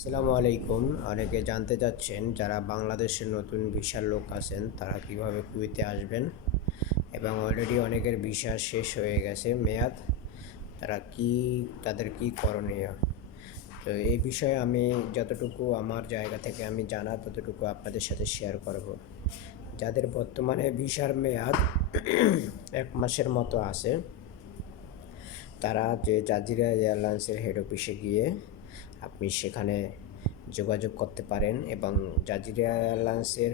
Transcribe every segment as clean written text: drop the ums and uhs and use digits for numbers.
আসসালামু আলাইকুম। অনেকে জানতে চাচ্ছেন যারা বাংলাদেশের নতুন ভিসার লোক আছেন তারা কিভাবে কুয়েতে আসবেন এবং অলরেডি অনেকের ভিসা শেষ হয়ে গেছে মেয়াদ, তাদের কি করণীয়। তো এই বিষয়ে আমি যতটুকু আমার জায়গা থেকে আমি জানা ততটুকু আপনাদের সাথে শেয়ার করব। যাদের বর্তমানে ভিসার মেয়াদ 1 মাসের মতো আছে, তারা যে জাজিরা এয়ারলাইন্সের হেড অফিসে গিয়ে আপনি সেখানে যোগাযোগ করতে পারেন এবং জাজিরা এয়ারলাইন্সের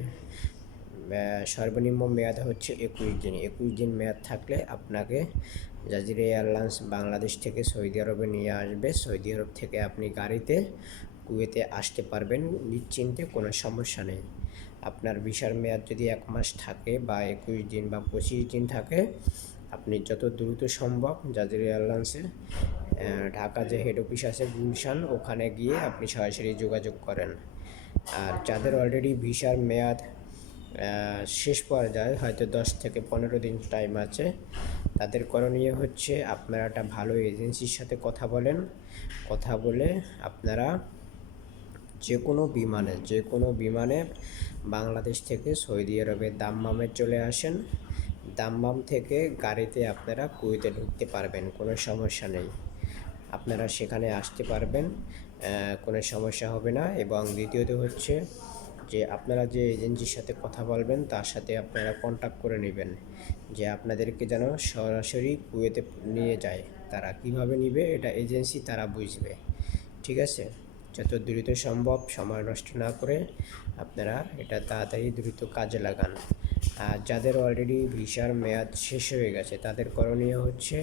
সর্বনিম্ন মেয়াদ হচ্ছে 21 দিন। 21 দিন মেয়াদ থাকলে আপনাকে জাজিরা এয়ারলাইন্স বাংলাদেশ থেকে সৌদি আরবে নিয়ে আসবে। সৌদি আরব থেকে আপনি গাড়িতে কুয়েতে আসতে পারবেন নিশ্চিন্তে, কোনো সমস্যা নেই। আপনার ভিসার মেয়াদ যদি 1 মাস থাকে বা 21 দিন বা 25 দিন থাকে, আপনি যত দ্রুত সম্ভব জাজিরা এয়ারলাইন্সে ঢাকা যে হেড অফিস আছে গুলশান, ওখানে গিয়ে আপনি সরাসরি যোগাযোগ করেন। আর যাদের অলরেডি ভিসার মেয়াদ শেষ পর্যায়ে, হয়তো 10 থেকে 15 দিন টাইম আছে, তাদের করণীয় হচ্ছে আপনারা একটা ভালো এজেন্সির সাথে কথা বলে আপনারা যে কোনো বিমানে বাংলাদেশ থেকে সৌদি আরবের দাম্মামে চলে আসেন। দাম্মাম থেকে গাড়িতে আপনারা কুয়েতে ঢুকতে পারবেন, কোনো সমস্যা নেই। আপনারা সেখানে আসতে পারবেন, কোনো সমস্যা হবে না। এবং দ্বিতীয়ত হচ্ছে যে আপনারা যে এজেন্সির সাথে কথা বলবেন তার সাথে আপনারা কন্ট্যাক্ট করে নেবেন যে আপনাদেরকে যেন সরাসরি কুয়েতে নিয়ে যায়। তারা কিভাবে নেবে এটা এজেন্সি তারা বুঝবে, ঠিক আছে? যত দ্রুত সম্ভব সময় নষ্ট না করে আপনারা এটা তাড়াতাড়ি দ্রুত কাজে লাগান। আর যাদের অলরেডি ভিসার মেয়াদ শেষ হয়ে গেছে তাদের করণীয় হচ্ছে,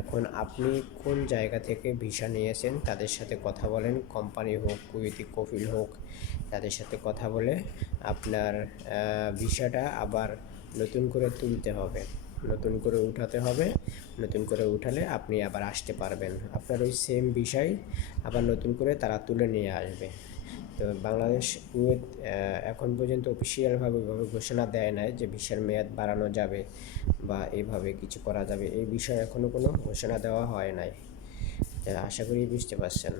এখন আপনি কোন জায়গা থেকে ভিসা নিয়েছেন তাদের সাথে কথা বলেন, কোম্পানি হোক, কুয়েতি কফিল হোক, তাদের সাথে কথা বলে আপনার ভিসাটা আবার নতুন করে তুলতে হবে, নতুন করে উঠাতে হবে। নতুন করে উঠালে আপনি আবার আসতে পারবেন, আপনার ওই সেম ভিসাই আবার নতুন করে তারা তুলে নিয়ে আসবে। তো বাংলাদেশ কুয়েত এখন পর্যন্ত অফিসিয়ালভাবে ঘোষণা দেয় নাই যে ভিসার মেয়াদ বাড়ানো যাবে বা এইভাবে কিছু করা যাবে। এই বিষয়ে এখনও কোনো ঘোষণা দেওয়া হয় নাই। আশা করি বুঝতে পারছেন।